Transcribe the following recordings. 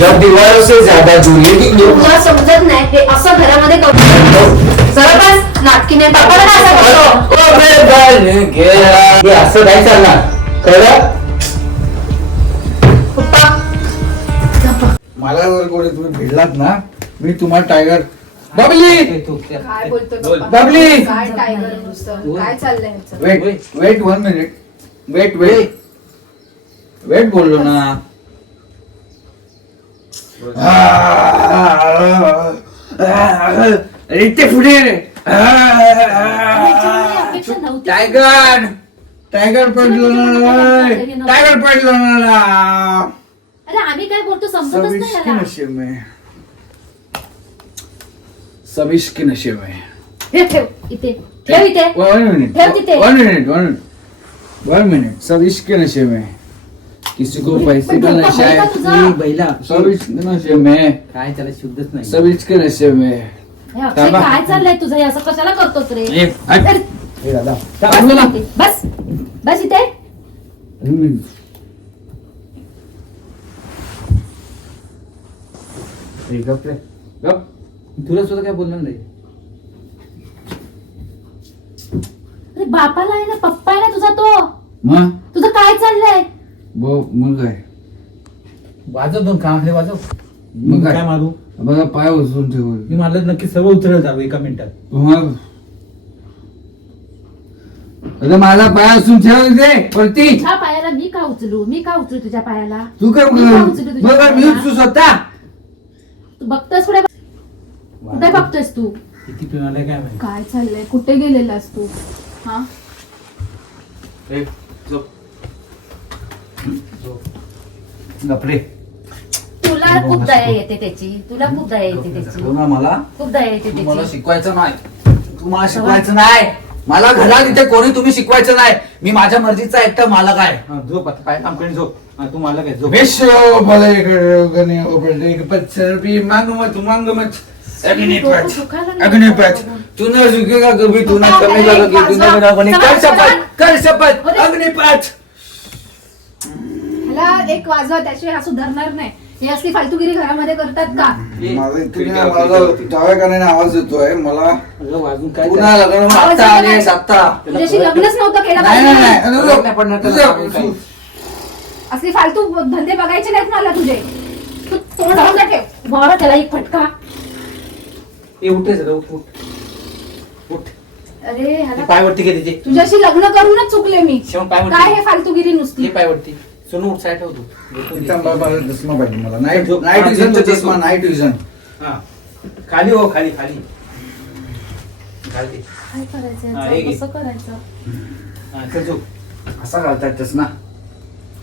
जब दीवारों से ज्यादा दूरी थी तुला समजत नाही हे असं घरामध्ये जरा बस नाटकीने पापाला काय असं करतो हे असं नाही चालणार कळलं. पप्पा मला जर कोणी तुम्ही भिडलात ना मी तुम्हाला टायगर बबली काय बोलतो बोल. पप्पा? बबली! काय टायगर नुसतं काय चाललंय ह्याचं? वेट 1 मिनिट वेट बोललो ना. इथे पुढे अपेक्षा नव्हती. टायगर टायगर पडलो ना टायगर पडलो ना. अरे आम्ही काय बोलतो समजतच नाही सब इसके याला. नशे में सब इसके नशे में. हे ठेव इथे ठेव इथे ठेव तिथे. 1 मिनट सब इसके नशे में. किसी को पैसे का पण नशा डोकं है तुझं. ए, बैला सब इसके नशे में काय त्याला शुद्धच नाही. सब इसके नशे में. हे अक्षय थांबा. काय चाललंय तुझं हे असं कशाला करतोस रे? ए, हट. अरे, ए, दादा बस इथे. बस बस इथे. गप रे गप. तुला सुद्धा काय बोलणार नाही. अरे बापाला आहे ना पप्पा आहे ना तुझा तो मग तुझं काय चाललंय? मग काय वाजव दोन कानाखाली वाजव. मग काय? काय मारू बघा पाय उचलून ठेव. मी मारलं नक्की सर्व उतरेल जावं एका मिनिटात. मग अरे माझा पाय असून ठेव इथे वरती. तुझ्या पायाला मी का उचलू तुझ्या पायाला? तू काय मी का उचलू तुझ्या मग काय मी पायाला? उचलू स्वतः. तू बघतोस कुठे बघतोयस तू? किती पिऊन आलाय काय माहिती. काय चाललंय कुठे गेलेलास तू? हा गपरे तुला खूप दया येते त्याची मला खूप दया येते तुम्हाला त्याची. शिकवायचं नाही. तुम्हाला शिकवायचं नाही. मला घरात इथे कोणी तुम्ही शिकवायचं नाही. मी माझ्या मर्जीचा एकटा मालक आहे. हा, झोप आता पाय काम करून झोप. हा, तू मला काय झोप. विश्व भले गणे ओबले पत्थर भी मांग मत डोकं दुखायला लागलं. अग्निपथ तू न झुकेगा कभी तू न कमेगा कभी तू न बनेगा कर शपथ अग्निपथ. ह्याला एक वाजवा त्याशिवाय हा सुधारणार नाही. हे असली फालतूगिरी घरामध्ये करतात का? माझा टाळ्या करण्याने आवाज येतोय मला. अगं, वाजून काय पुन्हा लग्न आवाज आता येतो आले नाही. सत्ता. तुझ्याशी लग्नच नव्हतं केलं नाही पाहिजे. नाही पडणार असली फालतू धंदे बघायचे नाहीत मला तुझे. तू तोंड बाजूला ठेव. मारा त्याला एक फटका. ए उठे सगळं उठ उठ. अरे हे ह्याला पायवरती घे तिचे. तुझ्याशी लग्न करूनच चुकले मी. शेवण पायवरती काय हे फालतूगिरी नुसती? हे पायवरती सोनू उठ साईड ठेवतो. चष्मा पाहिजे मला. नाईट विजन चष्मा नाईट विजन. हा खाली हो खाली खाली खाली. काय करायचं हा, हे याचं? घे. कसं करायचं? हा चल झोप असा घालतात चष्मा.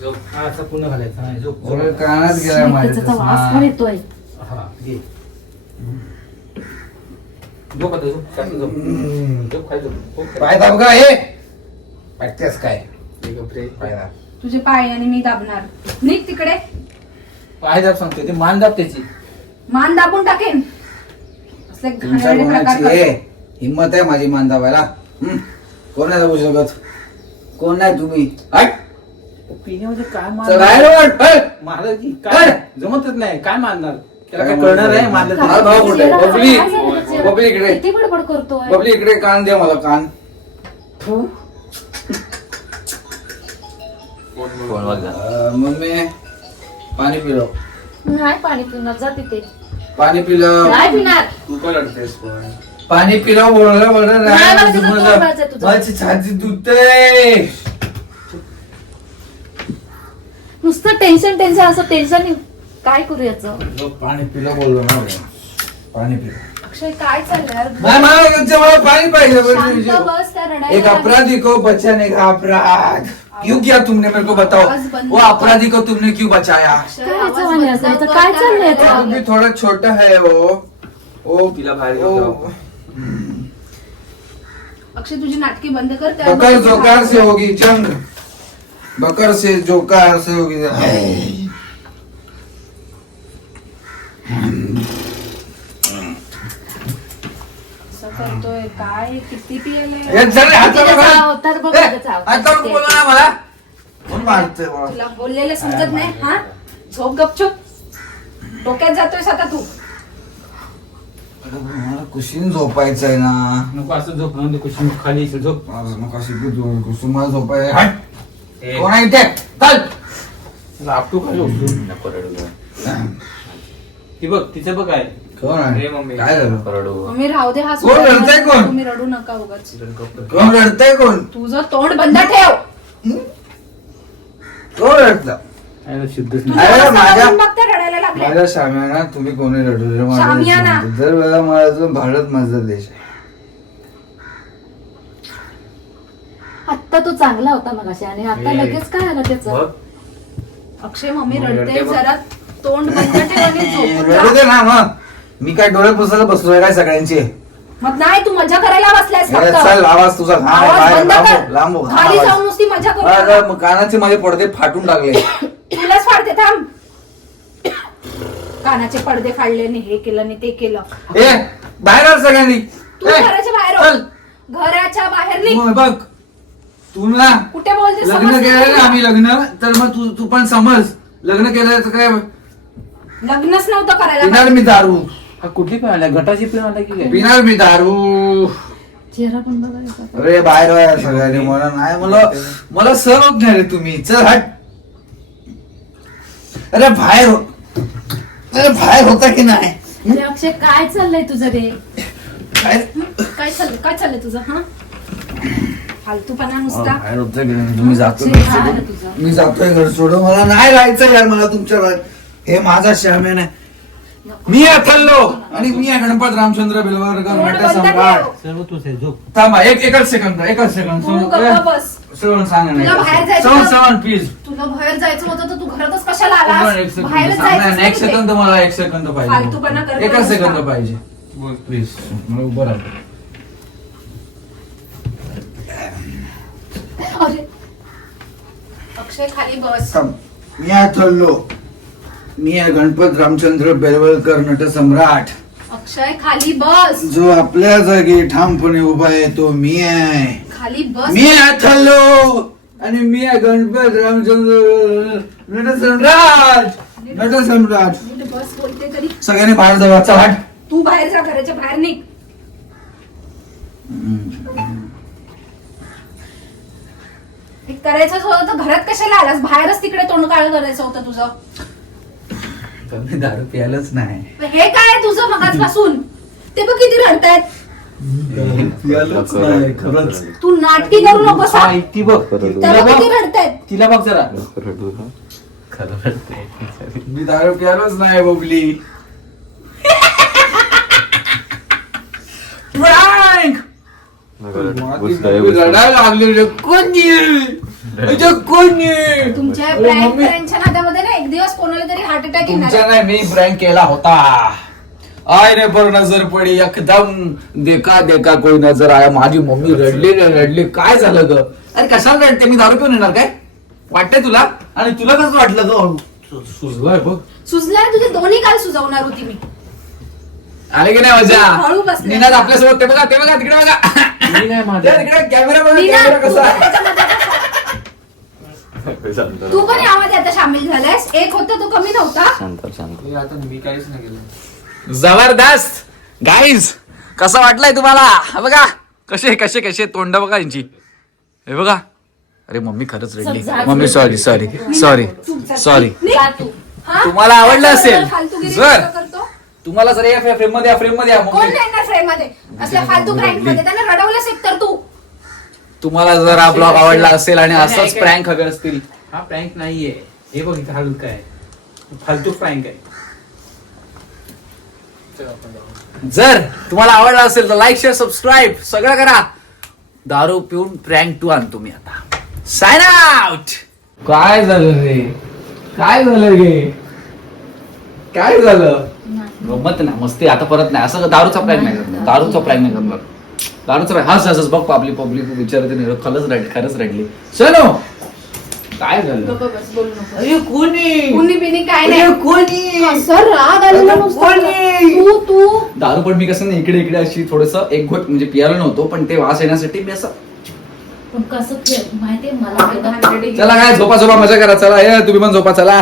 झोप. हा असं पुन्हा घालायचं. हा झोप झोप. ओळख कानात गेलाय माझ्या त्याचा वास चष्मा. पण येतोय. हा घे. झोप आता झोप. शांत झोप. झोप खाली झोप. खूप खाली. पाय दाब का हे पायत्यास काय हे गप्रे. पाय दाब. तुझे पाय आणि मी दाबणार. निघ तिकडे. पाय दाब सांगते ते मान दाब त्याची. मान दाबून टाकेन. असले तुमच्या घाणेरडे प्रकार कोणाची आहे करतो. हिंमत आहे माझी मान दाबायला. कोण नाही दाबू शकत. कोण नाही तुम्ही. हट. पिण्यामध्ये काय चल बाहेर मारणार? वळ. हट. मारलं की काय जमतच नाही. काय मारणार त्याला काय कळणार आहे मारलं माझा तर? भाऊ कुठे आहे? बबली काय झालं त्याचं? बबली इकडे. किती बडबड करतोय? बबली इकडे कान दे मला कान. मम्मी पाणी पिलो. नाही पाणी पिणार जा तिथे. पाणी पिलो. नाही पिणार. तू का लढतेस पण? पाणी पिलो बोललं बरं नाही, मला तिथं तोंड वाजायचं तुझं. माझी छाती दुखते. नुसतं टेन्शन असं टेन्शन काय करू याचं? पाणी पिलो बोललो ना पाणी पिलो. अक्षय काय चाललंय? नाही मला पाणी पाहिजे. शांत बस त्या रडायला एक अपराधी को बचाने का अपराध क्यों किया तुमने मेरे को बताओ. आवाज बंद वो अपराधी को तुमने क्यों बचाया. काय याचं म्हणे असं? याचं काय चाललंय याचं? अभी थोड़ा छोटा है वो तिला बाहेर वो- घेऊन जाऊ. अक्षय तुझी नाटकी बंद कर. बकर जोकार से होगी जंग. बकर से जोकार से होगी असं करतोय काय? किती पियलंय? हे जरा हातावर त्याचा घाल. अवतार बघ, ए, त्याचा अवतार हातावर ते. बोलला ना मला. कोण मारतंय मला? तुला बोललेलं समजत नाही. हा झोप गपचूप. डोक्यात जातोयस आता तू. मला कुशीन झोपायचं आहे ना. नको असं झोप ना कुशी खाली येशील, झोप. कुसून मला झोपाय. कोण आहे इथे? चल. आपटू खाली ती बघ तिचं बघ काय. कोण आहे? काय झालं? मम्मी राहू दे हा कोण रडतंय कोण? तुम्ही रडू नका उगाच. कोण रडतंय कोण? तुझं तोंड बंद ठेव. कोण रडतं? शुद्धच तुझं अरे असं माझ्या- बघून बघते रडायला लागले. माझ्या शाम्याना तुम्ही कोणी रडू शामियाना. दर वेळा मला जो भारत माझा देश आहे. आत्ता तो चांगला होता मगाशी आणि आता ए. लगेच काय आलं त्याचं. अक्षय मम्मी मम्मी रडते रडते बघ. जरा तोंड बंद ठेव आणि झोपून रडू जा. दे ना मग. मी काय डोळे पुसायला बसलोय काय सगळ्यांची? मग नाही तू मजा करायला बसलायस ए, फक्त. चल आवाज तुझा घाण आहे, आवाज बाहेर बंद लांब कर. हो, लांब हो, घाण खाली आवाज. जाऊन नुसती मजा करू अरे, नका. मग कानाचे माझे पडदे फाटून टाकले. तुलाच फाडते थांब. कानाचे पडदे फाडले आणि हे केलं आणि ते केलं. ए बाहेर आल सगळ्यांनी. तू ए, घराच्या बाहेर हो. चल. घराच्या बाहेर निघ. मग बघ तू ना कुठे बोलते लग्न समजते केलं ना का? आम्ही लग्न, तर मग तू पण समज लग्न केलं तर काय लग्नच नव्हतं करायला पिणार पाहिजे. मी दारू. हा कुठली पण आला गटाची पण आला की काय. पिणार मी दारू. चेहरा पण बघायचा. अरे बाहेर व्हाय सगळ्यांनी. मला नाही मला सहन होत नाही रे तुम्ही. चल हट. अरे बाहेर होता की नाही? अरे अक्षय काय चाललंय तुझं रे. बाहेर काय चाललंय तुझं हा फालतूपणा नुसता. बाहेर होतं की नाही? तुम्ही जातो अक्षय, काय झालं तुझं? मी जातोय घर सोडून. मला नाही राहायचं यार. मला तुमच्या घरात. हे माझा श्याम्या नाही. मी अथल्लो आणि मी आहे गणपत रामचंद्र बेलवरकर तोंड नट बंद सम्राट. ठेव. सर्व तू आहे, झोप. थांबा एकच सेकंद. तू गप्प बस. सवण सांग तुला बाहेर जायचं सवण प्लीज. तुला बाहेर जायचं होतं तर तू घरातच कशाला आलास? एक सेकंद बाहेरच सांग ना. जायचं एक सेकंद मला एक सेकंद फालतूपणा पाहिजे. करत एकच नसता. सेकंद पाहिजे. बोल प्लीज. मला उभं राहा. अरे अक्षय खाली बस. मी अथल्लो. मी आहे गणपत रामचंद्र बेलवलकर नट सम्राट. अक्षय खाली बस. जो आपल्या जागी ठामपणे उभा आहे तो मी आहे. खाली बस. मी अथल्लो आणि मी आहे गणपत रामचंद्र नट सम्राट. नीट बस बोलते तरी. सगळ्यांनी बाहेर जावा. चल हट. तू बाहेर जा घराच्या बाहेर निघ. हे करायचंच होतं तर घरात कशाला आलास? बाहेरच तिकडे तोंड काळ करायचं होतं तुझं. पण मी दारू प्यायलाच नाही. हे काय आहे तुझं मगाचपासून? ते बघ किती रडतायत. प्यायलाच नाही खरंच. तू नाटकी करू नकोस हा. हा, ती बघ त्याला किती रडतायत. तिला बघ जरा. मी दारू प्यायलाच नाही बबली. Prank! रडायला लागले. कोणी तुमच्या प्रँक करायच्या नादामध्ये ना एक दिवस कोणाला तरी हार्ट अटॅक येणार तुमच्या आहे. नाही मी प्रँक केला होता. आय रे पर नजर पडी एकदम देखा देखा कोई नजर आया. माझी मम्मी रडली. काय झालं ग? अरे कशाला रडते? मी दारू पिऊन येणार काय वाटतंय तुला? आणि तुला कसं वाटलं ग? सुजलाय बघ. सुजलाय तुझे दोन्ही काल सुजवणार होती मी. आले की नाही हळू मजा? बसले. निनाद आपल्यासोबत. ते बघा तिकडे बघा. मी नाही माझ्या. तिकडे कॅमेरा बघा. नीना, कॅमेरा तू कसा पण आहे? त्याच्यामध्ये बस. तू पण यामध्ये आता सामील झालायस. एक होता तो कमी नव्हता. आता मी काहीच नाही केलं. जबरदस्त गाईज. कसा वाटलाय तुम्हाला? हा बघा कसे तोंड बघा यांची. हे बघा. अरे मम्मी खरंच रडली. मम्मी सॉरी निघ. हा? तुम्हाला आवडलं असेल फालतूगिरी जर नको करतो. तुम्हाला जर या फ्रेम मध्ये या कोण मम्मी नाही ना फ्रेम मध्ये असल्या फालतू प्रँक मध्ये त्यांना रडवलंस एकतर तू. तुम्हाला जर हा ब्लॉग आवडला असेल आणि असंच प्रँक हवे असतील हा प्रँक नाहीये. हे बघ इथं हलका आहे. फालतू प्रँक आहे. जर तुम्हाला आवडला असेल तर लाईक शेअर सबस्क्राईब सगळं करा. दारू पिऊन प्रँक 2 आणतो मी आता. Sign out. काय झालं रे? काय झालं? गमत नाही मस्ती आता परत नाही. असं दारूचा प्रँक नाही करणार. दारूचा प्रँक हस बघ पब्लिक विचारते खरंच रडली. चलो काय झालं? गप्प बस, बोलू नको. अरे कोणी कुणी बिनी काय नाही. अरे कोणी असं राग आलेला नुसता. तू दारू पण मी कसं नाही इकडे अशी थोडस एक घोट म्हणजे पियाला नव्हतो पण ते वास येण्यासाठी मी असं. पण कसं माहितीये मला चला काय झोपा मजा करा. चला तुम्ही पण झोपा. चला